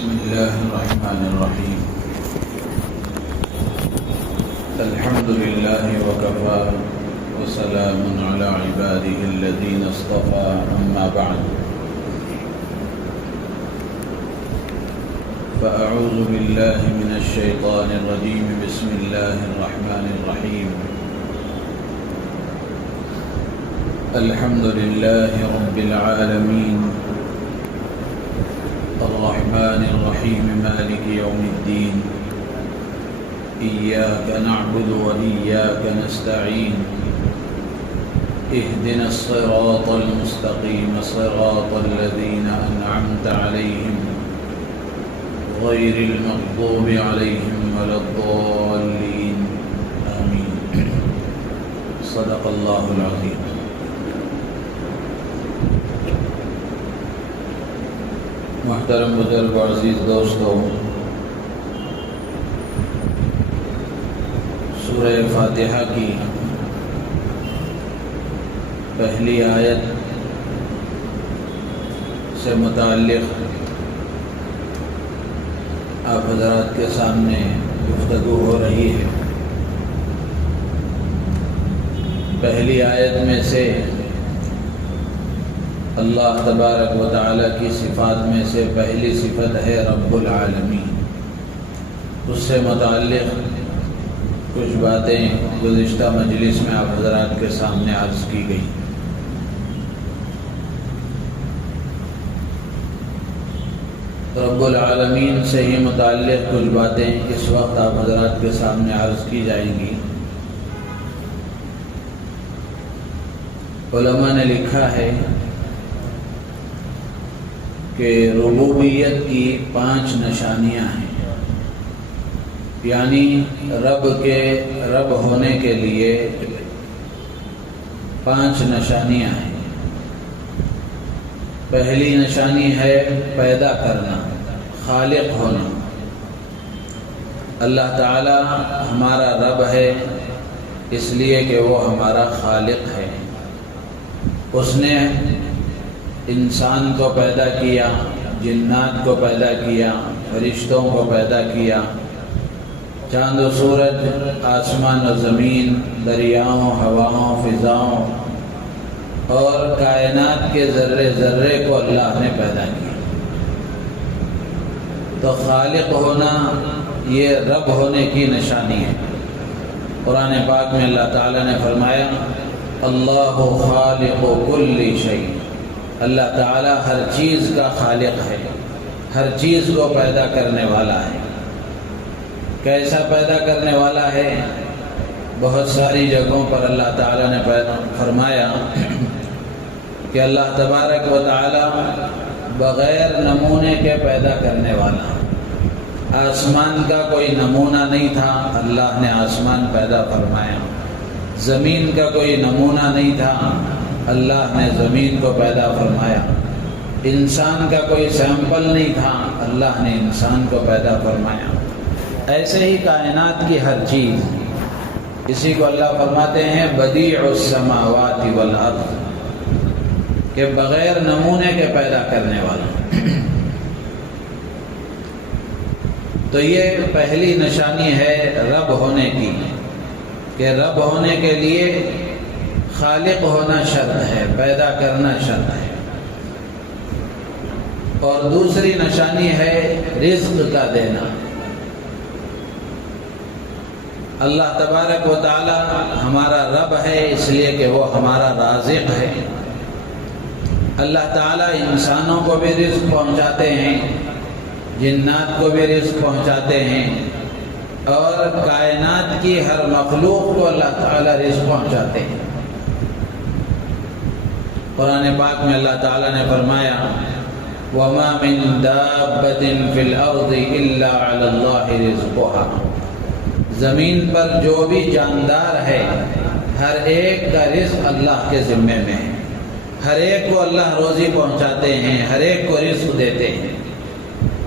بسم الله الرحمن الرحيم. الحمد لله وكفى وسلام على عباده الذين اصطفى. أما بعد، فأعوذ بالله من الشيطان الرجيم. بسم الله الرحمن الرحيم. الحمد لله رب العالمين الرحمن الرحيم مالك يوم الدين. إياك نعبد وإياك نستعين. اهدنا الصراط المستقيم صراط الذين أنعمت عليهم غير المغضوب عليهم ولا الضالين. آمين. صدق الله العظيم. محترم بزرگ و عزیز دوستو، سورہ فاتحہ کی پہلی آیت سے متعلق آپ حضرات کے سامنے گفتگو ہو رہی ہے. پہلی آیت میں سے اللہ تبارک و تعالی کی صفات میں سے پہلی صفت ہے رب العالمین. اس سے متعلق کچھ باتیں گزشتہ مجلس میں آپ حضرات کے سامنے عرض کی گئی. رب العالمین سے ہی متعلق کچھ باتیں اس وقت آپ حضرات کے سامنے عرض کی جائیں گی. علماء نے لکھا ہے کہ ربوبیت کی 5 نشانیاں ہیں، یعنی رب ہونے کے لیے 5 نشانیاں ہیں. پہلی نشانی ہے پیدا کرنا، خالق ہونا. اللہ تعالی ہمارا رب ہے اس لیے کہ وہ ہمارا خالق ہے. اس نے انسان کو پیدا کیا، جنات کو پیدا کیا، فرشتوں کو پیدا کیا، چاند و سورج، آسمان و زمین، دریاؤں، ہواؤں، فضاؤں اور کائنات کے ذرے ذرے کو اللہ نے پیدا کیا. تو خالق ہونا یہ رب ہونے کی نشانی ہے. قرآن پاک میں اللہ تعالیٰ نے فرمایا اللہ خالق کل شیء. اللہ تعالیٰ ہر چیز کا خالق ہے، ہر چیز کو پیدا کرنے والا ہے. کیسا پیدا کرنے والا ہے؟ بہت ساری جگہوں پر اللہ تعالیٰ نے فرمایا کہ اللہ تبارک و تعالیٰ بغیر نمونے کے پیدا کرنے والا. آسمان کا کوئی نمونہ نہیں تھا، اللہ نے آسمان پیدا فرمایا. زمین کا کوئی نمونہ نہیں تھا، اللہ نے زمین کو پیدا فرمایا. انسان کا کوئی سیمپل نہیں تھا، اللہ نے انسان کو پیدا فرمایا. ایسے ہی کائنات کی ہر چیز، اسی کو اللہ فرماتے ہیں بدیع السماوات والارض، کہ بغیر نمونے کے پیدا کرنے والا. تو یہ پہلی نشانی ہے رب ہونے کی، کہ رب ہونے کے لیے خالق ہونا شرط ہے، پیدا کرنا شرط ہے. اور دوسری نشانی ہے رزق کا دینا. اللہ تبارک و تعالی ہمارا رب ہے اس لیے کہ وہ ہمارا رازق ہے. اللہ تعالی انسانوں کو بھی رزق پہنچاتے ہیں، جنات کو بھی رزق پہنچاتے ہیں، اور کائنات کی ہر مخلوق کو اللہ تعالی رزق پہنچاتے ہیں. قرآن پاک میں اللہ تعالیٰ نے فرمایا وَمَا مِن دَابَّةٍ فِي الْأَرْضِ إِلَّا عَلَى اللَّهِ رِزْقُهَا. زمین پر جو بھی جاندار ہے ہر ایک کا رزق اللہ کے ذمے میں ہے. ہر ایک کو اللہ روزی پہنچاتے ہیں، ہر ایک کو رزق دیتے ہیں.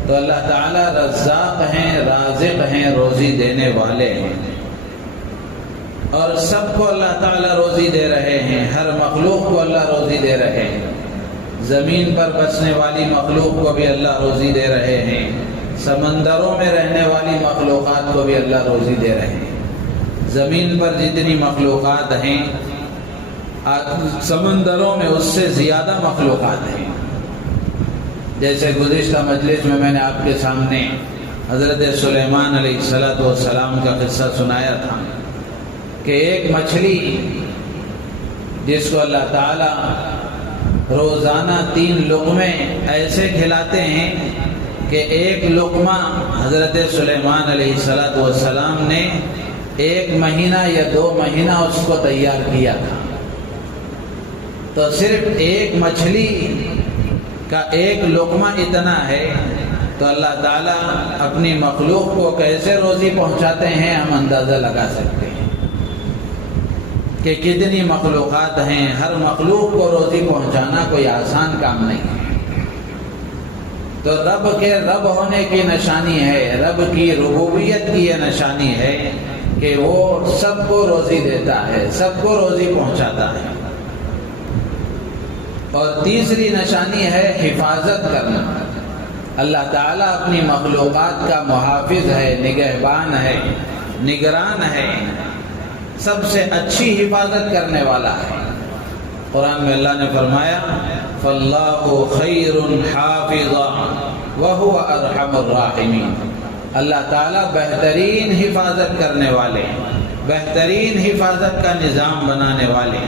تو اللہ تعالیٰ رزاق ہیں، رازق ہیں، روزی دینے والے ہیں. اور سب کو اللہ تعالیٰ روزی دے رہے ہیں، ہر مخلوق کو اللہ روزی دے رہے ہیں. زمین پر بسنے والی مخلوق کو بھی اللہ روزی دے رہے ہیں، سمندروں میں رہنے والی مخلوقات کو بھی اللہ روزی دے رہے ہیں۔ زمین پر جتنی مخلوقات ہیں سمندروں میں اس سے زیادہ مخلوقات ہیں۔ جیسے گزشتہ مجلس میں نے آپ کے سامنے حضرت سلیمان علیہ السلام کا قصہ سنایا تھا کہ ایک مچھلی جس کو اللہ تعالی روزانہ 3 لقمے ایسے کھلاتے ہیں کہ ایک لقمہ حضرت سلیمان علیہ السلام نے 1 مہینہ یا 2 مہینہ اس کو تیار کیا تھا۔ تو صرف ایک مچھلی کا 1 لقمہ اتنا ہے، تو اللہ تعالیٰ اپنی مخلوق کو کیسے روزی پہنچاتے ہیں ہم اندازہ لگا سکتے ہیں کہ کتنی مخلوقات ہیں۔ ہر مخلوق کو روزی پہنچانا کوئی آسان کام نہیں ہے۔ تو رب کے رب ہونے کی نشانی ہے، رب کی ربوبیت کی یہ نشانی ہے کہ وہ سب کو روزی دیتا ہے، سب کو روزی پہنچاتا ہے۔ اور تیسری نشانی ہے حفاظت کرنا۔ اللہ تعالیٰ اپنی مخلوقات کا محافظ ہے، نگہبان ہے، نگران ہے، سب سے اچھی حفاظت کرنے والا ہے۔ قرآن میں اللہ نے فرمایا فَاللَّهُ خَيْرٌ حَافِظًا وَهُوَ أَرْحَمُ الرَّاحِمِينَ۔ اللہ تعالیٰ بہترین حفاظت کرنے والے، بہترین حفاظت کا نظام بنانے والے۔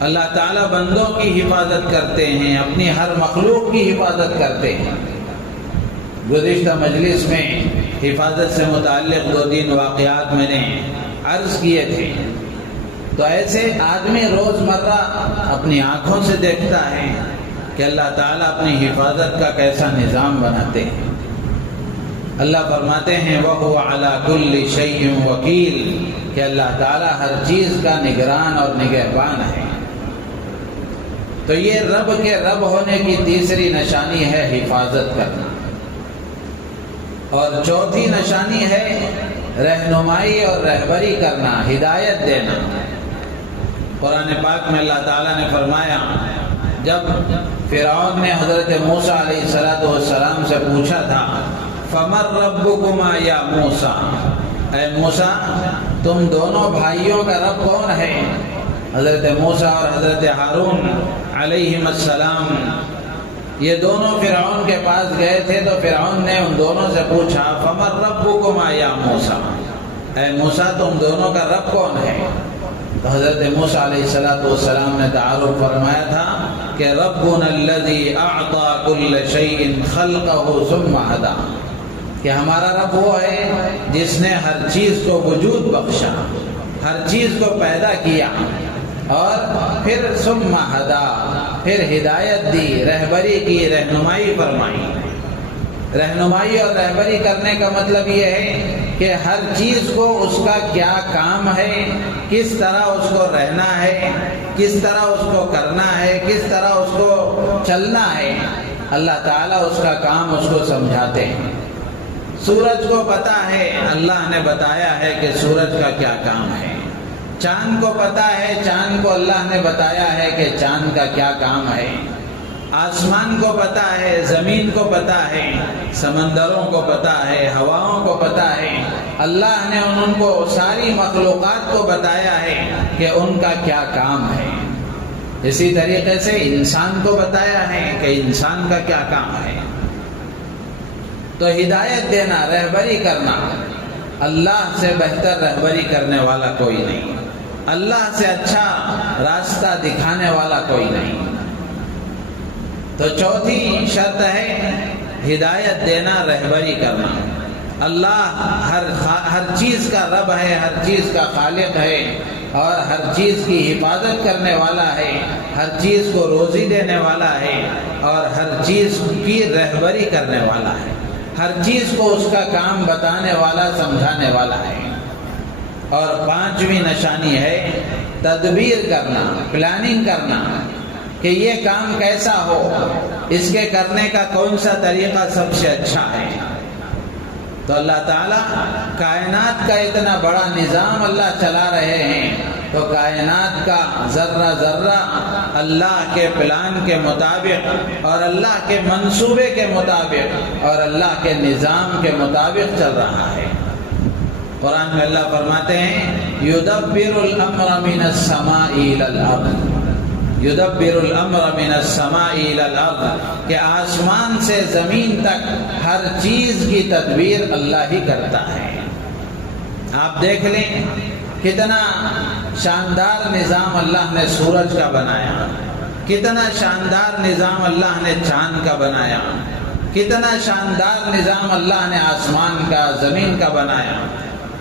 اللہ تعالیٰ بندوں کی حفاظت کرتے ہیں، اپنی ہر مخلوق کی حفاظت کرتے ہیں۔ گزشتہ مجلس میں حفاظت سے متعلق 2-3 واقعات میں نے عرض کیے تھے۔ تو ایسے آدمی روزمرہ اپنی آنکھوں سے دیکھتا ہے کہ اللہ تعالیٰ اپنی حفاظت کا کیسا نظام بناتے ہیں۔ اللہ فرماتے ہیں وَهُوَ عَلَى كُلِّ شَيْءٍ وَكِيلٌ کہ اللہ تعالیٰ ہر چیز کا نگران اور نگہبان ہے۔ تو یہ رب کے رب ہونے کی تیسری نشانی ہے حفاظت کرنا۔ اور چوتھی نشانی ہے رہنمائی اور رہبری کرنا، ہدایت دینا۔ قرآن پاک میں اللہ تعالیٰ نے فرمایا جب فرعون نے حضرت موسیٰ علیہ السلام سے پوچھا تھا فَمَن رَبُّكُمَا یا موسیٰ، اے موسیٰ تم دونوں بھائیوں کا رب کون ہے؟ حضرت موسیٰ اور حضرت ہارون علیہم السلام یہ دونوں فرعون کے پاس گئے تھے، تو فرعون نے ان دونوں سے پوچھا فَمَن رَبُّكُمَا یا موسیٰ، اے موسیٰ تم دونوں کا رب کون ہے؟ تو حضرت موسیٰ علیہ السلام نے تعارف فرمایا تھا کہ ربنا الذی اعطى كل شیء خلقه ثم هدى، کہ ہمارا رب وہ ہے جس نے ہر چیز کو وجود بخشا، ہر چیز کو پیدا کیا اور پھر ثم هدى، پھر ہدایت دی، رہبری کی، رہنمائی فرمائی۔ رہنمائی اور رہبری کرنے کا مطلب یہ ہے کہ ہر چیز کو اس کا کیا کام ہے، کس طرح اس کو رہنا ہے، کس طرح اس کو کرنا ہے، کس طرح اس کو چلنا ہے، اللہ تعالیٰ اس کا کام اس کو سمجھاتے ہیں۔ سورج کو پتہ ہے، اللہ نے بتایا ہے کہ سورج کا کیا کام ہے۔ چاند کو پتہ ہے، چاند کو اللہ نے بتایا ہے کہ چاند کا کیا کام ہے۔ آسمان کو پتہ ہے، زمین کو پتہ ہے، سمندروں کو پتہ ہے، ہواؤں کو پتہ ہے۔ اللہ نے ان کو ساری مخلوقات کو بتایا ہے کہ ان کا کیا کام ہے۔ اسی طریقے سے انسان کو بتایا ہے کہ انسان کا کیا کام ہے۔ تو ہدایت دینا، رہبری کرنا، اللہ سے بہتر رہبری کرنے والا کوئی نہیں، اللہ سے اچھا راستہ دکھانے والا کوئی نہیں۔ تو چوتھی شرط ہے ہدایت دینا، رہبری کرنا۔ اللہ ہر چیز کا رب ہے، ہر چیز کا خالق ہے اور ہر چیز کی حفاظت کرنے والا ہے، ہر چیز کو روزی دینے والا ہے اور ہر چیز کی رہبری کرنے والا ہے، ہر چیز کو اس کا کام بتانے والا، سمجھانے والا ہے۔ اور پانچویں نشانی ہے تدبیر کرنا، پلاننگ کرنا کہ یہ کام کیسا ہو، اس کے کرنے کا کون سا طریقہ سب سے اچھا ہے۔ تو اللہ تعالیٰ کائنات کا اتنا بڑا نظام اللہ چلا رہے ہیں تو کائنات کا ذرہ ذرہ اللہ کے پلان کے مطابق اور اللہ کے منصوبے کے مطابق اور اللہ کے نظام کے مطابق چل رہا ہے۔ قرآن میں اللہ فرماتے ہیں یدبر الامر من السماء الى الارض، یدبر الامر من السماء الى الارض، کہ آسمان سے زمین تک ہر چیز کی تدبیر اللہ ہی کرتا ہے۔ آپ دیکھ لیں کتنا شاندار نظام اللہ نے سورج کا بنایا، کتنا شاندار نظام اللہ نے چاند کا بنایا، کتنا شاندار نظام اللہ نے آسمان کا زمین کا بنایا،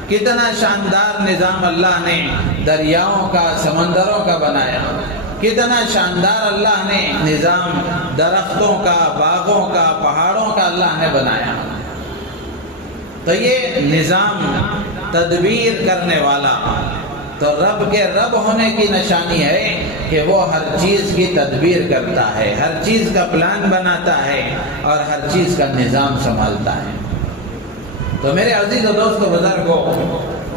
کتنا شاندار نظام اللہ نے دریاؤں کا سمندروں کا بنایا، کتنا شاندار اللہ نے نظام درختوں کا باغوں کا پہاڑوں کا اللہ نے بنایا۔ تو یہ نظام تدبیر کرنے والا تو رب کے رب ہونے کی نشانی ہے کہ وہ ہر چیز کی تدبیر کرتا ہے، ہر چیز کا پلان بناتا ہے اور ہر چیز کا نظام سنبھالتا ہے۔ تو میرے عزیز و دوستو بزرگو،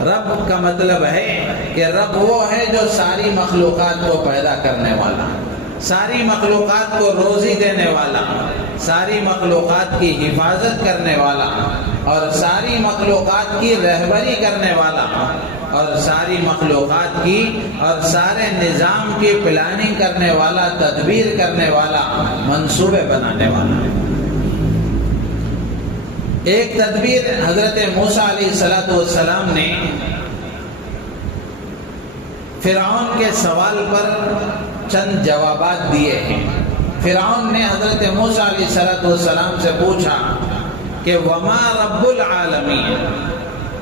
رب کا مطلب ہے کہ رب وہ ہے جو ساری مخلوقات کو پیدا کرنے والا، ساری مخلوقات کو روزی دینے والا، ساری مخلوقات کی حفاظت کرنے والا اور ساری مخلوقات کی رہبری کرنے والا اور ساری مخلوقات کی اور سارے نظام کی پلاننگ کرنے والا، تدبیر کرنے والا، منصوبے بنانے والا۔ ایک تدبیر حضرت موسیٰ علیہ السلام نے فرعون کے سوال پر چند جوابات دیے ہیں۔ فرعون نے حضرت موسیٰ علیہ السلام سے پوچھا کہ وما رب العالمین،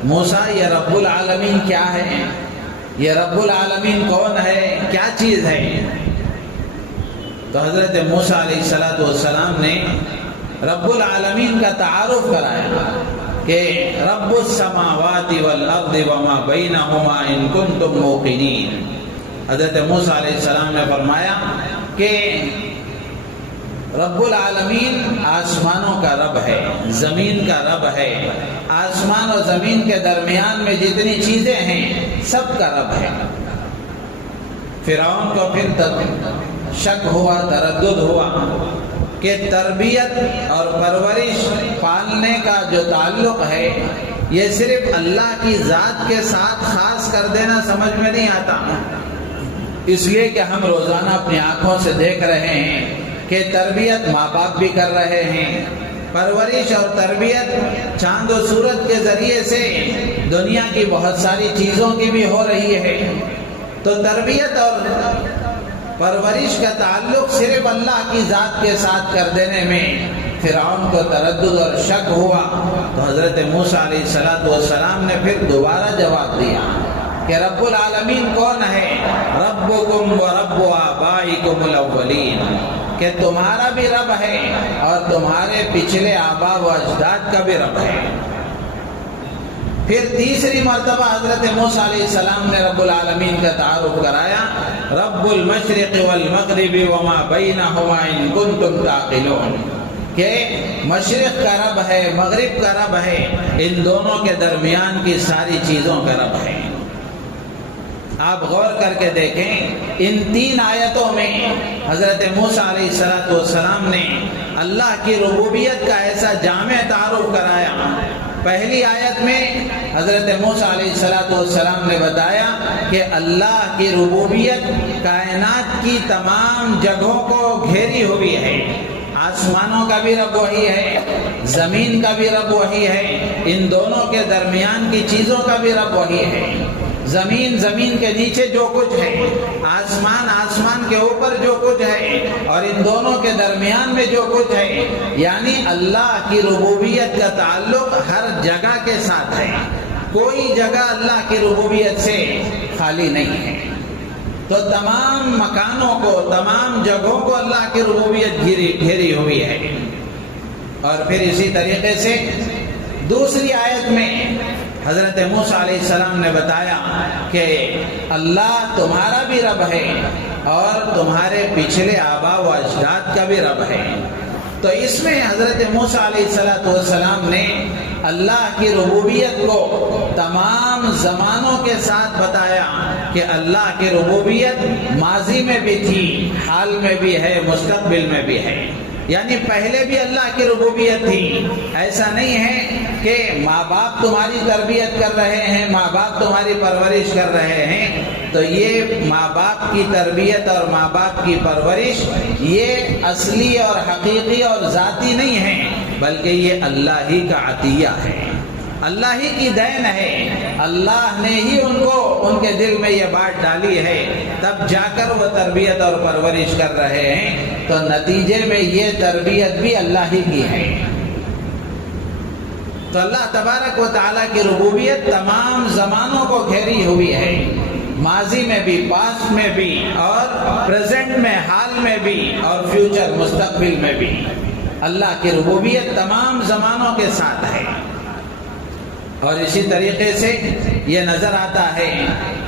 موسیٰ یہ رب العالمین کیا ہے؟ یہ رب العالمین کون ہے؟ کیا چیز ہے؟ تو حضرت موسیٰ علیہ السلام نے رب العالمین کا تعارف کرایا کہ رب السماوات والارض وما بینہما ان کنتم موقنین۔ حضرت موسیٰ علیہ السلام نے فرمایا کہ رب العالمین آسمانوں کا رب ہے، زمین کا رب ہے، آسمان اور زمین کے درمیان میں جتنی چیزیں ہیں سب کا رب ہے۔ فرعون کو پھر شک ہوا، تردد ہوا کہ تربیت اور پرورش پالنے کا جو تعلق ہے یہ صرف اللہ کی ذات کے ساتھ خاص کر دینا سمجھ میں نہیں آتا، اس لیے کہ ہم روزانہ اپنی آنکھوں سے دیکھ رہے ہیں کہ تربیت ماں باپ بھی کر رہے ہیں، پرورش اور تربیت چاند و سورج کے ذریعے سے دنیا کی بہت ساری چیزوں کی بھی ہو رہی ہے۔ تو تربیت اور پرورش کا تعلق صرف اللہ کی ذات کے ساتھ کر دینے میں فرعون کو تردد اور شک ہوا۔ تو حضرت موسیٰ علیہ السلام نے پھر دوبارہ جواب دیا کہ رب العالمین کون ہے؟ ربکم و رب آبائکم الاولین، کہ تمہارا بھی رب ہے اور تمہارے پچھلے آبا و اجداد کا بھی رب ہے۔ پھر تیسری مرتبہ حضرت موسیٰ علیہ السلام نے رب العالمین کا تعارف کرایا، رب المشرق والمغرب وما بینہما ان کنتم تعقلون، کہ مشرق کا رب ہے، مغرب کا رب ہے، ان دونوں کے درمیان کی ساری چیزوں کا رب ہے۔ آپ غور کر کے دیکھیں ان تین آیتوں میں حضرت موسیٰ علیہ السلام نے اللہ کی ربوبیت کا ایسا جامع تعارف کرایا۔ پہلی آیت میں حضرت موسیٰ علیہ السلام نے بتایا کہ اللہ کی ربوبیت کائنات کی تمام جگہوں کو گھیری ہوئی ہے، آسمانوں کا بھی رب وہی ہے، زمین کا بھی رب وہی ہے، ان دونوں کے درمیان کی چیزوں کا بھی رب وہی ہے، زمین زمین کے نیچے جو کچھ ہے، آسمان آسمان کے اوپر جو کچھ ہے اور ان دونوں کے درمیان میں جو کچھ ہے، یعنی اللہ کی ربوبیت کا تعلق ہر جگہ کے ساتھ ہے، کوئی جگہ اللہ کی ربوبیت سے خالی نہیں ہے۔ تو تمام مکانوں کو، تمام جگہوں کو اللہ کی ربوبیت گھیری ہوئی ہے۔ اور پھر اسی طریقے سے دوسری آیت میں حضرت موسیٰ علیہ السلام نے بتایا کہ اللہ تمہارا بھی رب ہے اور تمہارے پچھلے آبا و اجداد کا بھی رب ہے۔ تو اس میں حضرت موسیٰ علیہ السلام نے اللہ کی ربوبیت کو تمام زمانوں کے ساتھ بتایا کہ اللہ کی ربوبیت ماضی میں بھی تھی، حال میں بھی ہے، مستقبل میں بھی ہے، یعنی پہلے بھی اللہ کی ربوبیت تھی۔ ایسا نہیں ہے کہ ماں باپ تمہاری تربیت کر رہے ہیں، ماں باپ تمہاری پرورش کر رہے ہیں، تو یہ ماں باپ کی تربیت اور ماں باپ کی پرورش یہ اصلی اور حقیقی اور ذاتی نہیں ہے، بلکہ یہ اللہ ہی کا عطیہ ہے، اللہ ہی کی دین ہے۔ اللہ نے ہی ان کو ان کے دل میں یہ بات ڈالی ہے، تب جا کر وہ تربیت اور پرورش کر رہے ہیں، تو نتیجے میں یہ تربیت بھی اللہ ہی کی ہے۔ تو اللہ تبارک و تعالیٰ کی ربوبیت تمام زمانوں کو گھیری ہوئی ہے، ماضی میں بھی، پاسٹ میں بھی، اور پریزنٹ میں، حال میں بھی، اور فیوچر مستقبل میں بھی اللہ کی ربوبیت تمام زمانوں کے ساتھ ہے۔ اور اسی طریقے سے یہ نظر آتا ہے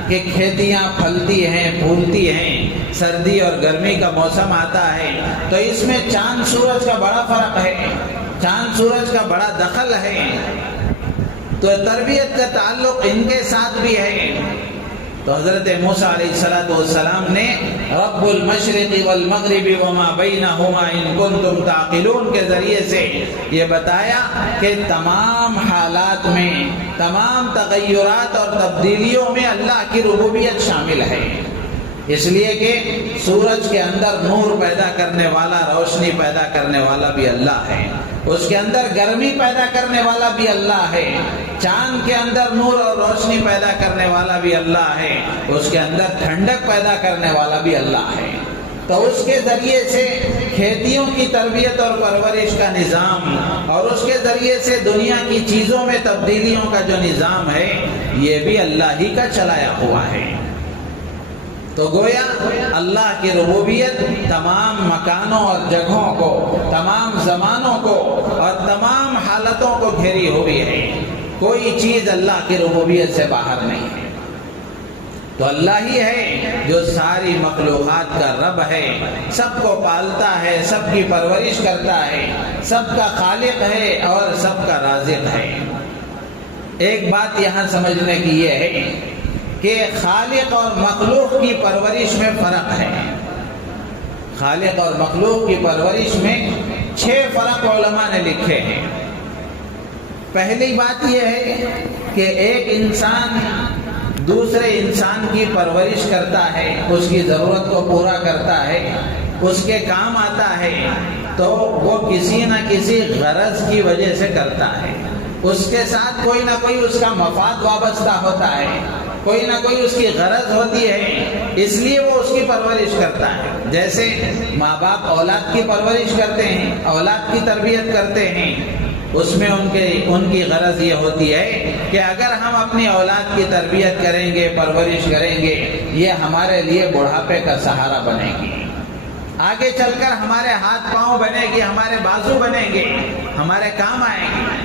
کہ کھیتیاں پھلتی ہیں، پھولتی ہیں، سردی اور گرمی کا موسم آتا ہے، تو اس میں چاند سورج کا بڑا فرق ہے، چاند سورج کا بڑا دخل ہے، تو تربیت کا تعلق ان کے ساتھ بھی ہے۔ تو حضرت موسیٰ علیہ السلام نے رب المشرق والمغرب وما بینہما ان کنتم تعقلون کے ذریعے سے یہ بتایا کہ تمام حالات میں، تمام تغیرات اور تبدیلیوں میں اللہ کی ربوبیت شامل ہے، اس لیے کہ سورج کے اندر نور پیدا کرنے والا، روشنی پیدا کرنے والا بھی اللہ ہے، اس کے اندر گرمی پیدا کرنے والا بھی اللہ ہے، چاند کے اندر نور اور روشنی پیدا کرنے والا بھی اللہ ہے، اس کے اندر ٹھنڈک پیدا کرنے والا بھی اللہ ہے۔ تو اس کے ذریعے سے کھیتیوں کی تربیت اور پرورش کا نظام، اور اس کے ذریعے سے دنیا کی چیزوں میں تبدیلیوں کا جو نظام ہے، یہ بھی اللہ ہی کا چلایا ہوا ہے۔ تو گویا اللہ کی ربوبیت تمام مکانوں اور جگہوں کو، تمام زمانوں کو اور تمام حالتوں کو گھیری ہوئی ہے، کوئی چیز اللہ کی ربوبیت سے باہر نہیں ہے۔ تو اللہ ہی ہے جو ساری مخلوقات کا رب ہے، سب کو پالتا ہے، سب کی پرورش کرتا ہے، سب کا خالق ہے اور سب کا رازق ہے۔ ایک بات یہاں سمجھنے کی یہ ہے کہ خالق اور مخلوق کی پرورش میں فرق ہے۔ خالق اور مخلوق کی پرورش میں 6 فرق علماء نے لکھے ہیں۔ پہلی بات یہ ہے کہ ایک انسان دوسرے انسان کی پرورش کرتا ہے، اس کی ضرورت کو پورا کرتا ہے، اس کے کام آتا ہے، تو وہ کسی نہ کسی غرض کی وجہ سے کرتا ہے، اس کے ساتھ کوئی نہ کوئی اس کا مفاد وابستہ ہوتا ہے، کوئی نہ کوئی اس کی غرض ہوتی ہے، اس لیے وہ اس کی پرورش کرتا ہے۔ جیسے ماں باپ اولاد کی پرورش کرتے ہیں، اولاد کی تربیت کرتے ہیں، اس میں ان کی غرض یہ ہوتی ہے کہ اگر ہم اپنی اولاد کی تربیت کریں گے، پرورش کریں گے، یہ ہمارے لیے بڑھاپے کا سہارا بنے گی، آگے چل کر ہمارے ہاتھ پاؤں بنے گی، ہمارے بازو بنیں گے، ہمارے کام آئیں گے۔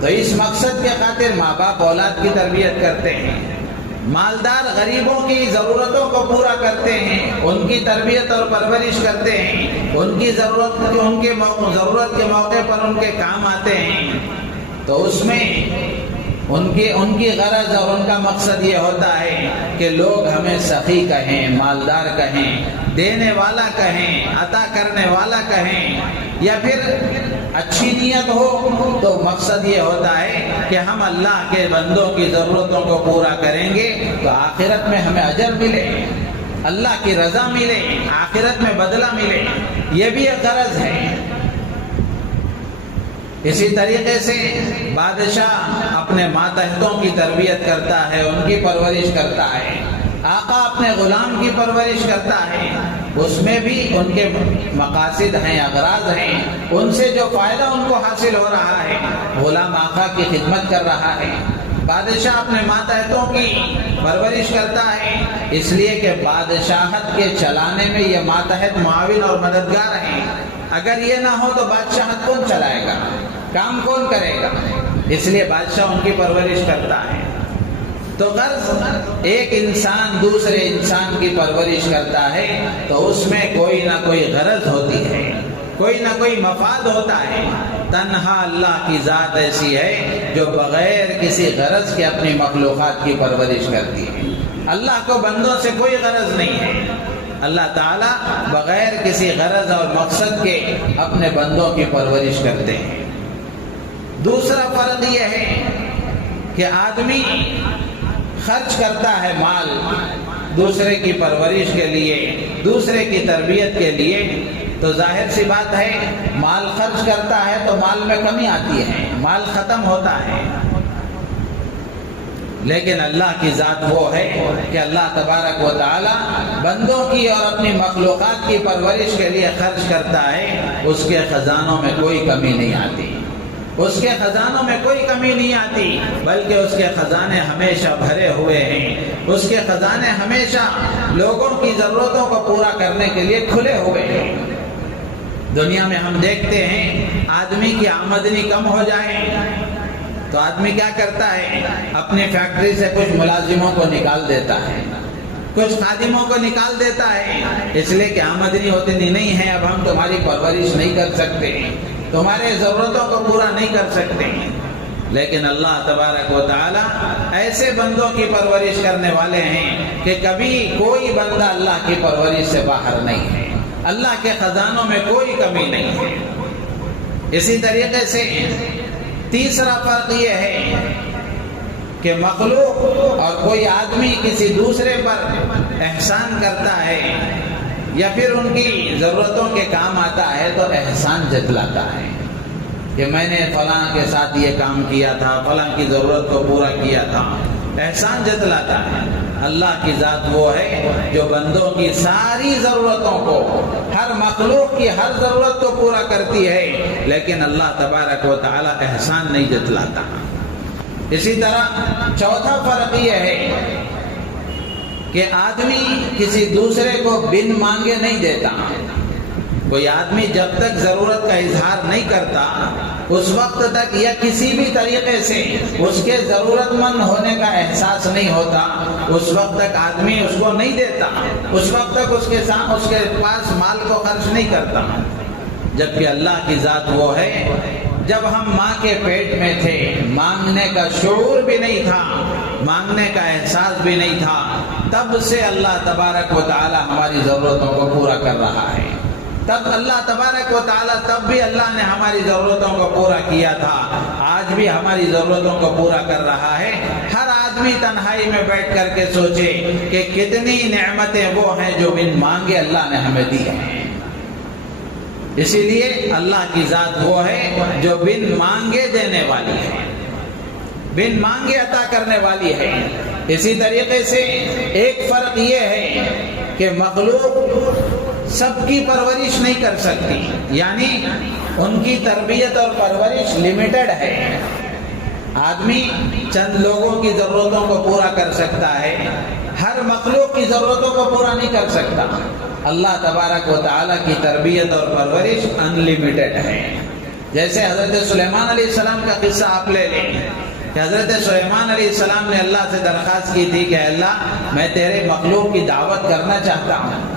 تو اس مقصد کے خاطر ماں باپ اولاد کی تربیت کرتے ہیں، مالدار غریبوں کی ضرورتوں کو پورا کرتے ہیں، ان کی تربیت اور پرورش کرتے ہیں، ان کی ضرورت کے موقع پر ان کے کام آتے ہیں۔ تو اس میں ان کی غرض اور ان کا مقصد یہ ہوتا ہے کہ لوگ ہمیں سخی کہیں، مالدار کہیں، دینے والا کہیں، عطا کرنے والا کہیں، یا پھر اچھی نیت ہو تو مقصد یہ ہوتا ہے کہ ہم اللہ کے بندوں کی ضرورتوں کو پورا کریں گے تو آخرت میں ہمیں اجر ملے، اللہ کی رضا ملے، آخرت میں بدلہ ملے، یہ بھی ایک غرض ہے۔ اسی طریقے سے بادشاہ اپنے ماتحتوں کی تربیت کرتا ہے، ان کی پرورش کرتا ہے، آقا اپنے غلام کی پرورش کرتا ہے، اس میں بھی ان کے مقاصد ہیں، اغراض ہیں، ان سے جو فائدہ ان کو حاصل ہو رہا ہے، غلام آقا کی خدمت کر رہا ہے۔ بادشاہ اپنے ماتحتوں کی پرورش کرتا ہے، اس لیے کہ بادشاہت کے چلانے میں یہ ماتحت معاون اور مددگار ہیں، اگر یہ نہ ہو تو بادشاہت کون چلائے گا، کام کون کرے گا، اس لیے بادشاہ ان کی پرورش کرتا ہے۔ تو غرض ایک انسان دوسرے انسان کی پرورش کرتا ہے تو اس میں کوئی نہ کوئی غرض ہوتی ہے، کوئی نہ کوئی مفاد ہوتا ہے۔ تنہا اللہ کی ذات ایسی ہے جو بغیر کسی غرض کے اپنی مخلوقات کی پرورش کرتی ہے۔ اللہ کو بندوں سے کوئی غرض نہیں ہے۔ اللہ تعالیٰ بغیر کسی غرض اور مقصد کے اپنے بندوں کی پرورش کرتے ہیں۔ دوسرا فرق یہ ہے کہ آدمی خرچ کرتا ہے مال دوسرے کی پرورش کے لیے، دوسرے کی تربیت کے لیے، تو ظاہر سی بات ہے مال خرچ کرتا ہے تو مال میں کمی آتی ہے، مال ختم ہوتا ہے۔ لیکن اللہ کی ذات وہ ہے کہ اللہ تبارک و تعالی بندوں کی اور اپنی مخلوقات کی پرورش کے لیے خرچ کرتا ہے، اس کے خزانوں میں کوئی کمی نہیں آتی، اس کے خزانوں میں کوئی کمی نہیں آتی، بلکہ اس کے خزانے ہمیشہ بھرے ہوئے ہیں، اس کے خزانے ہمیشہ لوگوں کی ضرورتوں کو پورا کرنے کے لیے کھلے ہوئے ہیں۔ دنیا میں ہم دیکھتے ہیں آدمی کی آمدنی کم ہو جائے تو آدمی کیا کرتا ہے، اپنی فیکٹری سے کچھ ملازموں کو نکال دیتا ہے، کچھ خادموں کو نکال دیتا ہے، اس لیے کہ آمدنی اتنی نہیں ہے، اب ہم تمہاری پرورش نہیں کر سکتے، تمہارے ضرورتوں کو پورا نہیں کر سکتے۔ لیکن اللہ تبارک و تعالی ایسے بندوں کی پرورش کرنے والے ہیں کہ کبھی کوئی بندہ اللہ کی پرورش سے باہر نہیں ہے، اللہ کے خزانوں میں کوئی کمی نہیں ہے۔ اسی طریقے سے تیسرا فرق یہ ہے کہ مخلوق اور کوئی آدمی کسی دوسرے پر احسان کرتا ہے یا پھر ان کی ضرورتوں کے کام آتا ہے تو احسان جتلاتا ہے کہ میں نے فلاں کے ساتھ یہ کام کیا تھا، فلاں کی ضرورت کو پورا کیا تھا، احسان جتلاتا ہے۔ اللہ کی ذات وہ ہے جو بندوں کی ساری ضرورتوں کو، ہر مخلوق کی ہر ضرورت کو پورا کرتی ہے، لیکن اللہ تبارک و تعالی احسان نہیں جتلاتا۔ اسی طرح چوتھا فرق یہ ہے کہ آدمی کسی دوسرے کو بن مانگے نہیں دیتا۔ کوئی آدمی جب تک ضرورت کا اظہار نہیں کرتا اس وقت تک یا کسی بھی طریقے سے اس کے ضرورت مند ہونے کا احساس نہیں ہوتا، اس وقت تک آدمی اس کو نہیں دیتا، اس وقت تک اس کے پاس مال کو خرچ نہیں کرتا۔ جبکہ اللہ کی ذات وہ ہے جب ہم ماں کے پیٹ میں تھے مانگنے کا شعور بھی نہیں تھا، مانگنے کا احساس بھی نہیں تھا، تب سے اللہ تبارک و تعالی ہماری ضرورتوں کو پورا کر رہا ہے۔ تب اللہ تبارک و تعالی تب بھی اللہ نے ہماری ضرورتوں کو پورا کیا تھا، آج بھی ہماری ضرورتوں کو پورا کر رہا ہے۔ ہر آدمی تنہائی میں بیٹھ کر کے سوچے کہ کتنی نعمتیں وہ ہیں جو بن مانگے اللہ نے ہمیں دی ہیں۔ اسی لیے اللہ کی ذات وہ ہے جو بن مانگے دینے والی ہے، بن مانگے عطا کرنے والی ہے۔ اسی طریقے سے ایک فرق یہ ہے کہ مخلوق سب کی پرورش نہیں کر سکتی، یعنی ان کی تربیت اور پرورش لمیٹڈ ہے۔ آدمی چند لوگوں کی ضرورتوں کو پورا کر سکتا ہے، ہر مخلوق کی ضرورتوں کو پورا نہیں کر سکتا۔ اللہ تبارک و تعالیٰ کی تربیت اور پرورش ان لمیٹڈ ہے۔ جیسے حضرت سلیمان علیہ السلام کا قصہ آپ لے لیں کہ حضرت سلیمان علیہ السلام نے اللہ سے درخواست کی تھی کہ اللہ میں تیرے مخلوق کی دعوت کرنا چاہتا ہوں،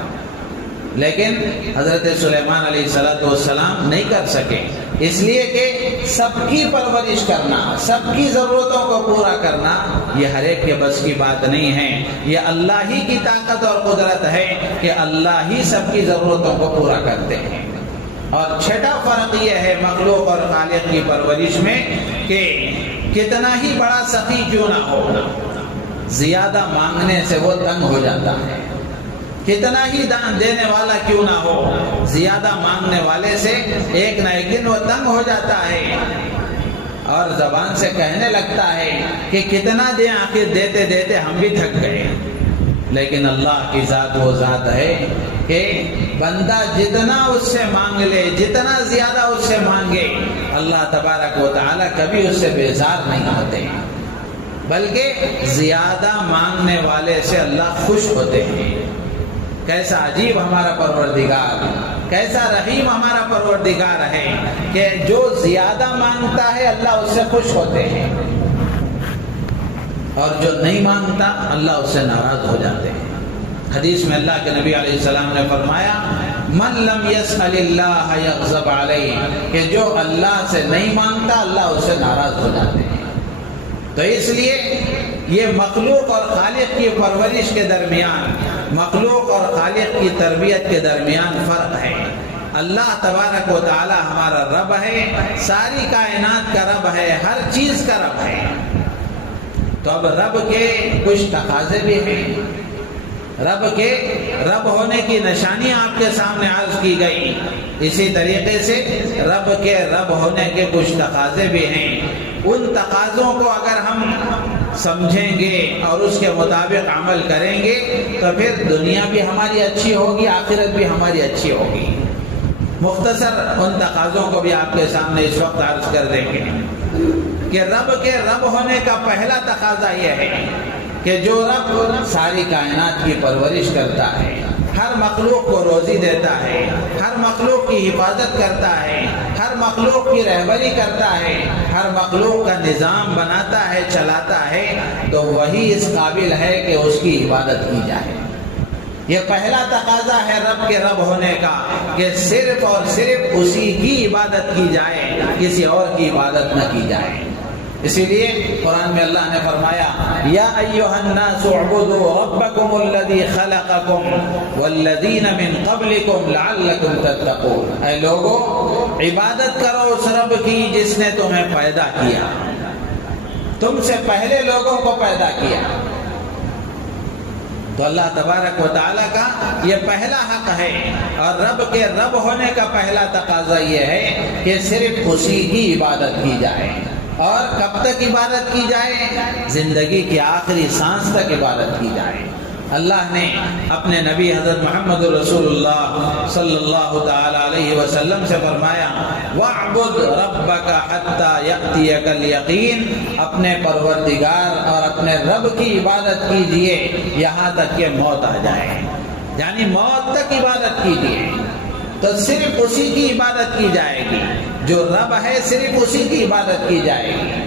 لیکن حضرت سلیمان علیہ السلام نہیں کر سکے، اس لیے کہ سب کی پرورش کرنا، سب کی ضرورتوں کو پورا کرنا یہ ہر ایک کے بس کی بات نہیں ہے، یہ اللہ ہی کی طاقت اور قدرت ہے کہ اللہ ہی سب کی ضرورتوں کو پورا کرتے ہیں۔ اور چھٹا فرق یہ ہے مخلوق اور خالق کی پرورش میں کہ کتنا ہی بڑا سخی کیوں نہ ہو، زیادہ مانگنے سے وہ تنگ ہو جاتا ہے، کتنا ہی دان دینے والا کیوں نہ ہو، زیادہ مانگنے والے سے ایک نہ ایک دن وہ تنگ ہو جاتا ہے اور زبان سے کہنے لگتا ہے کہ کتنا دیں، آخر دیتے دیتے ہم بھی تھک گئے۔ لیکن اللہ کی ذات وہ ذات ہے کہ بندہ جتنا اس سے مانگ لے، جتنا زیادہ اس سے مانگے، اللہ تبارک و تعالی کبھی اس سے بیزار نہیں ہوتے، بلکہ زیادہ مانگنے والے سے اللہ خوش ہوتے ہیں۔ کیسا عجیب ہمارا پروردگار، کیسا رحیم ہمارا پروردگار ہے کہ جو زیادہ مانگتا ہے اللہ اس سے خوش ہوتے ہیں، اور جو نہیں مانگتا اللہ اس سے ناراض ہو جاتے ہیں۔ حدیث میں اللہ کے نبی علیہ السلام نے فرمایا من لم يسأل اللہ یغضب علیہ، کہ جو اللہ سے نہیں مانگتا اللہ اس سے ناراض ہو جاتے ہیں۔ تو اس لیے یہ مخلوق اور خالق کی پرورش کے درمیان، مخلوق اور خالق کی تربیت کے درمیان فرق ہے۔ اللہ تبارک و تعالی ہمارا رب ہے، ساری کائنات کا رب ہے، ہر چیز کا رب ہے۔ تو اب رب کے کچھ تقاضے بھی ہیں، رب کے رب ہونے کی نشانی آپ کے سامنے عرض کی گئی، اسی طریقے سے رب کے رب ہونے کے کچھ تقاضے بھی ہیں۔ ان تقاضوں کو اگر ہم سمجھیں گے اور اس کے مطابق عمل کریں گے تو پھر دنیا بھی ہماری اچھی ہوگی، آخرت بھی ہماری اچھی ہوگی۔ مختصر ان تقاضوں کو بھی آپ کے سامنے اس وقت عرض کر دیں گے کہ رب کے رب ہونے کا پہلا تقاضا یہ ہے کہ جو رب ساری کائنات کی پرورش کرتا ہے، ہر مخلوق کو روزی دیتا ہے، ہر مخلوق کی حفاظت کرتا ہے، ہر مخلوق کی رہبری کرتا ہے، ہر مخلوق کا نظام بناتا ہے، چلاتا ہے، تو وہی اس قابل ہے کہ اس کی عبادت کی جائے۔ یہ پہلا تقاضا ہے رب کے رب ہونے کا کہ صرف اور صرف اسی کی عبادت کی جائے، کسی اور کی عبادت نہ کی جائے۔ اسی لیے قرآن میں اللہ نے فرمایا یا ایھا الناس اعبدوا ربکم الذی خلقکم والذین من قبلکم لعلکم تتقون، اے لوگو عبادت کرو اس رب کی جس نے تمہیں پیدا کیا، تم سے پہلے لوگوں کو پیدا کیا۔ تو اللہ تبارک و تعالیٰ کا یہ پہلا حق ہے، اور رب کے رب ہونے کا پہلا تقاضا یہ ہے کہ صرف اسی کی عبادت کی جائے۔ اور کب تک عبادت کی جائے؟ زندگی کی آخری سانس تک عبادت کی جائے۔ اللہ نے اپنے نبی حضرت محمد رسول اللہ صلی اللہ تعالی علیہ وسلم سے فرمایا وَاعْبُدْ رَبَّكَ حَتَّى يَأْتِيَكَ الْيَقِينُ، اپنے پروردگار اور اپنے رب کی عبادت کیجئے یہاں تک کہ موت آ جائے، یعنی موت تک عبادت کیجئے۔ تو صرف اسی کی عبادت کی جائے گی، جو رب ہے صرف اسی کی عبادت کی جائے گی۔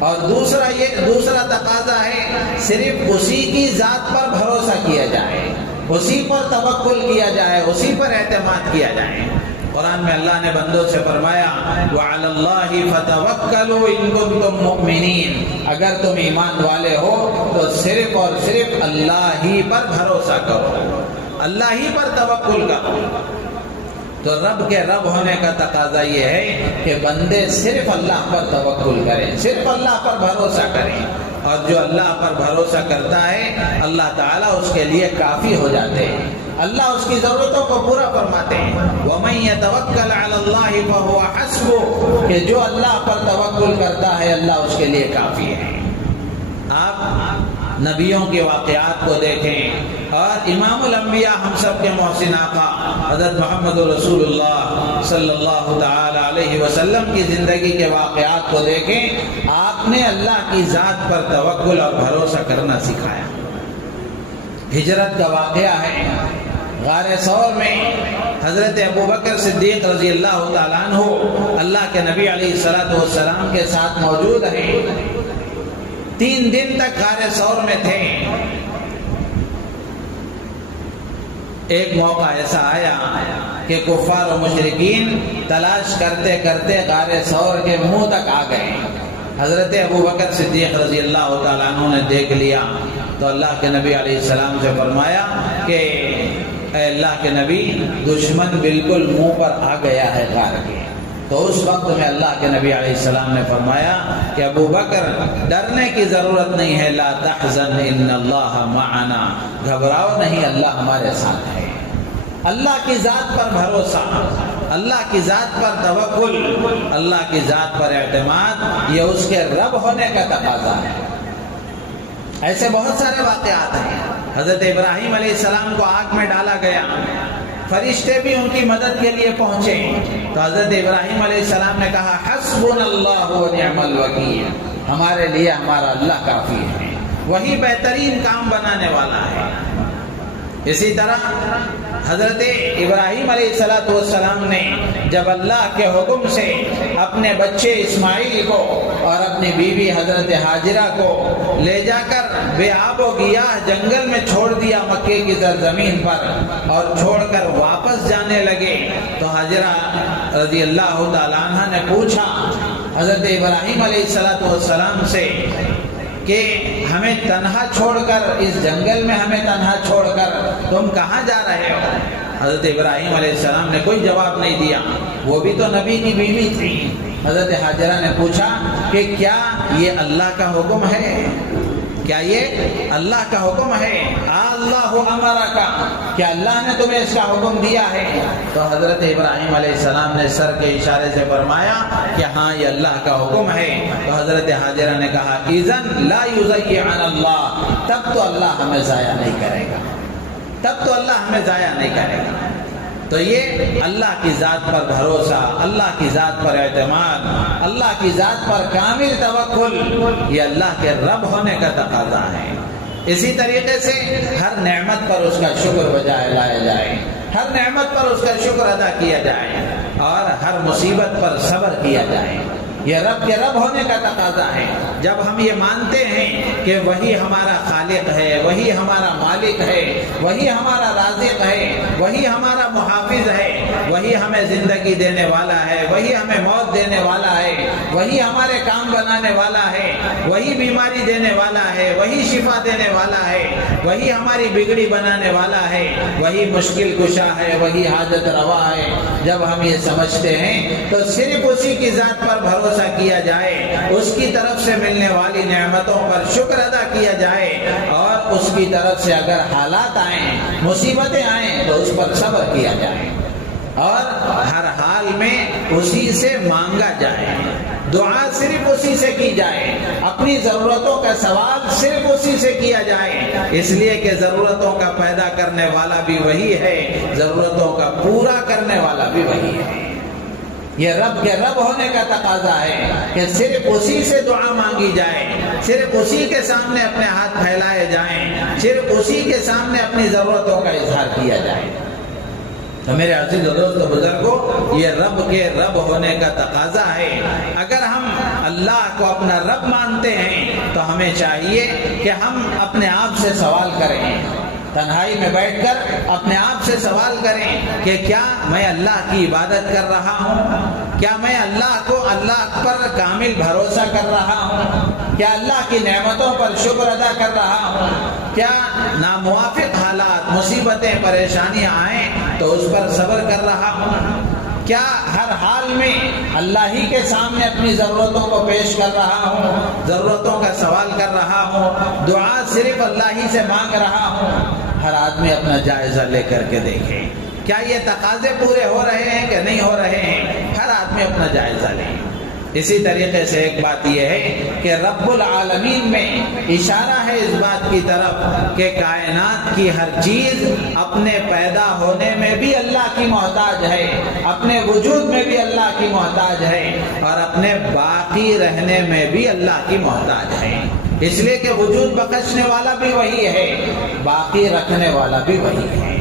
اور دوسرا تقاضا ہے صرف اسی کی ذات پر بھروسہ کیا جائے، اسی پر توکل کیا جائے، اسی پر اعتماد کیا جائے۔ قرآن میں اللہ نے بندوں سے فرمایا وَعَلَى اللَّهِ فَتَوَكَّلُوا إِن كُنتُم مُؤْمِنِينَ، اگر تم ایمان والے ہو تو صرف اور صرف اللہ ہی پر بھروسہ کرو، اللہ ہی پر توکل کرو۔ تو رب کے رب ہونے کا تقاضا یہ ہے کہ بندے صرف اللہ پر توکل کریں، صرف اللہ پر بھروسہ کریں، اور جو اللہ پر بھروسہ کرتا ہے اللہ تعالیٰ اس کے لیے کافی ہو جاتے ہیں، اللہ اس کی ضرورتوں کو پورا فرماتے ہیں۔ وَمَن يَتَوَكَّلْ عَلَى اللَّهِ فَهُوَ حَسْبُهُ، کہ جو اللہ پر توکل کرتا ہے اللہ اس کے لیے کافی ہے۔ آپ نبیوں کے واقعات کو دیکھیں اور امام الانبیاء ہم سب کے محسن آقا حضرت محمد رسول اللہ صلی اللہ تعالی علیہ وسلم کی زندگی کے واقعات کو دیکھیں، آپ نے اللہ کی ذات پر توکل اور بھروسہ کرنا سکھایا۔ ہجرت کا واقعہ ہے، غار ثور میں حضرت ابوبکر صدیق رضی اللہ تعالیٰ عنہ اللہ کے نبی علیہ الصلوۃ والسلام کے ساتھ موجود ہیں، 3 دن تک غار ثور میں تھے۔ ایک موقع ایسا آیا کہ کفار و مشرکین تلاش کرتے کرتے غار ثور کے منہ تک آ گئے۔ حضرت ابوبکر صدیق رضی اللہ تعالیٰ عنہ نے دیکھ لیا تو اللہ کے نبی علیہ السلام سے فرمایا کہ اے اللہ کے نبی، دشمن بالکل منہ پر آ گیا ہے غار کے۔ تو اس وقت میں اللہ کے نبی علیہ السلام نے فرمایا کہ ابو بکر ڈرنے کی ضرورت نہیں ہے، لا تحزن ان اللہ معنا، گھبراؤ نہیں، اللہ ہمارے ساتھ ہے۔ اللہ کی ذات پر بھروسہ، اللہ کی ذات پر توکل، اللہ کی ذات پر اعتماد، یہ اس کے رب ہونے کا تقاضا ہے۔ ایسے بہت سارے واقعات ہیں۔ حضرت ابراہیم علیہ السلام کو آگ میں ڈالا گیا، فرشتے بھی ان کی مدد کے لیے پہنچے، تو حضرت ابراہیم علیہ السلام نے کہا حسبنا اللہ ونعم الوکیل، ہمارے لیے ہمارا اللہ کافی ہے، وہی بہترین کام بنانے والا ہے۔ اسی طرح حضرت ابراہیم علیہ السلام نے جب اللہ کے حکم سے اپنے بچے اسماعیل کو اور اپنی بیوی حضرت ہاجرہ کو لے جا کر بے آب و گیاہ جنگل میں چھوڑ دیا مکے کی سرزمین پر اور چھوڑ کر واپس جانے لگے، تو ہاجرہ رضی اللہ تعالیٰ عنہ نے پوچھا حضرت ابراہیم علیہ السلام سے کہ ہمیں تنہا چھوڑ کر، اس جنگل میں ہمیں تنہا چھوڑ کر تم کہاں جا رہے ہو؟ حضرت ابراہیم علیہ السلام نے کوئی جواب نہیں دیا، وہ بھی تو نبی کی بیوی تھی۔ حضرت ہاجرہ نے پوچھا کہ کیا یہ اللہ کا حکم ہے؟ کیا یہ اللہ کا حکم ہے؟ اللہ امرا کا، کیا اللہ نے تمہیں اس کا حکم دیا ہے؟ تو حضرت ابراہیم علیہ السلام نے سر کے اشارے سے فرمایا کہ ہاں یہ اللہ کا حکم ہے۔ تو حضرت ہاجرہ نے کہا اذن لا یضیعن اللہ، تب تو اللہ ہمیں ضائع نہیں کرے گا، تب تو اللہ ہمیں ضائع نہیں کرے گا۔ تو یہ اللہ کی ذات پر بھروسہ، اللہ کی ذات پر اعتماد، اللہ کی ذات پر کامل توکل، یہ اللہ کے رب ہونے کا تقاضا ہے۔ اسی طریقے سے ہر نعمت پر اس کا شکر بجائے لایا جائے، ہر نعمت پر اس کا شکر ادا کیا جائے اور ہر مصیبت پر صبر کیا جائے۔ یہ رب کے رب ہونے کا تقاضا ہے۔ جب ہم یہ مانتے ہیں کہ وہی ہمارا خالق ہے، وہی ہمارا مالک ہے، وہی ہمارا رازق ہے، وہی ہمارا محافظ ہے، وہی ہمیں زندگی دینے والا ہے، وہی ہمیں موت دینے والا ہے، وہی ہمارے کام بنانے والا ہے، وہی بیماری دینے والا ہے، وہی شفا دینے والا ہے، وہی ہماری بگڑی بنانے والا ہے، وہی مشکل کشا ہے، وہی حاجت روا ہے، جب ہم یہ سمجھتے ہیں تو صرف اسی کی ذات پر بھروسہ کیا جائے، اس کی طرف سے ملنے والی نعمتوں پر شکر ادا کیا جائے، اور اس کی طرف سے اگر حالات آئیں، مصیبتیں آئیں تو اس پر صبر کیا جائے اور ہر حال میں اسی سے مانگا جائے، دعا صرف اسی سے کی جائے، اپنی ضرورتوں کا سوال صرف اسی سے کیا جائے، اس لیے کہ ضرورتوں کا پیدا کرنے والا بھی وہی ہے، ضرورتوں کا پورا کرنے والا بھی وہی ہے۔ یہ رب کے رب ہونے کا تقاضا ہے کہ صرف اسی سے دعا مانگی جائے، صرف اسی کے سامنے اپنے ہاتھ پھیلائے جائیں، صرف اسی کے سامنے اپنی ضرورتوں کا اظہار کیا جائے۔ تو میرے عزیز دوست و بزرگوں، یہ رب کے رب ہونے کا تقاضا ہے۔ اگر ہم اللہ کو اپنا رب مانتے ہیں تو ہمیں چاہیے کہ ہم اپنے آپ سے سوال کریں، تنہائی میں بیٹھ کر اپنے آپ سے سوال کریں کہ کیا میں اللہ کی عبادت کر رہا ہوں؟ کیا میں اللہ پر کامل بھروسہ کر رہا ہوں؟ کیا اللہ کی نعمتوں پر شکر ادا کر رہا ہوں؟ کیا ناموافق حالات، مصیبتیں، پریشانیاں آئیں تو اس پر صبر کر رہا ہوں؟ کیا ہر حال میں اللہ ہی کے سامنے اپنی ضرورتوں کو پیش کر رہا ہوں، ضرورتوں کا سوال کر رہا ہوں، دعا صرف اللہ ہی سے مانگ رہا ہوں؟ ہر آدمی اپنا جائزہ لے کر کے دیکھے، کیا یہ تقاضے پورے ہو رہے ہیں کہ نہیں ہو رہے ہیں؟ ہر آدمی اپنا جائزہ لے۔ اسی طریقے سے ایک بات یہ ہے کہ رب العالمین میں اشارہ ہے اس بات کی طرف کہ کائنات کی ہر چیز اپنے پیدا ہونے میں بھی اللہ کی محتاج ہے، اپنے وجود میں بھی اللہ کی محتاج ہے، اور اپنے باقی رہنے میں بھی اللہ کی محتاج ہے، اس لیے کہ وجود بخشنے والا بھی وہی ہے، باقی رکھنے والا بھی وہی ہے۔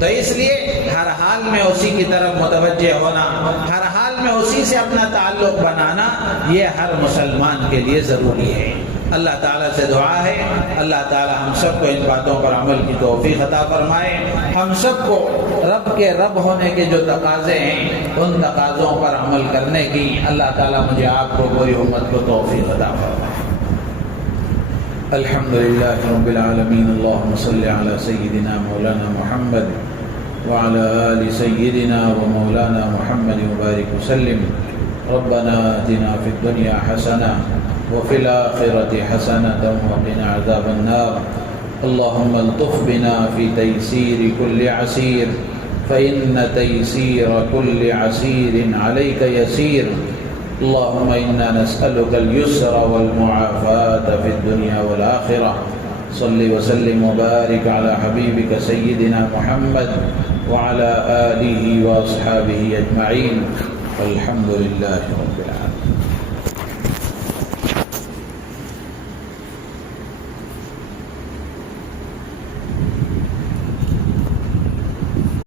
تو اس لیے ہر حال میں اسی کی طرف متوجہ ہونا، ہر حال میں اسی سے اپنا تعلق بنانا، یہ ہر مسلمان کے لیے ضروری ہے۔ اللہ تعالیٰ سے دعا ہے اللہ تعالیٰ ہم سب کو ان باتوں پر عمل کی توفیق عطا فرمائے، ہم سب کو رب کے رب ہونے کے جو تقاضے ہیں ان تقاضوں پر عمل کرنے کی اللہ تعالیٰ مجھے آپ کو پوری امت کو توفیق عطا فرمائے۔ الحمدللہ رب العالمین، اللہم صلی علی سیدنا مولانا محمد وعلى آل سيدنا ومولانا محمد وبارك وسلم۔ ربنا آتنا في الدنيا حسنة وفي الآخرة حسنة وقنا عذاب النار۔ اللهم الطف بنا في تيسير كل عسير، فإن تيسير كل عسير عليك يسير۔ اللهم إنا نسألك اليسر والمعافاة في الدنيا والآخرة۔ صل وسلم وبارك على حبيبك سيدنا محمد وعلى آله وأصحابه أجمعين، والحمد لله رب العالمين۔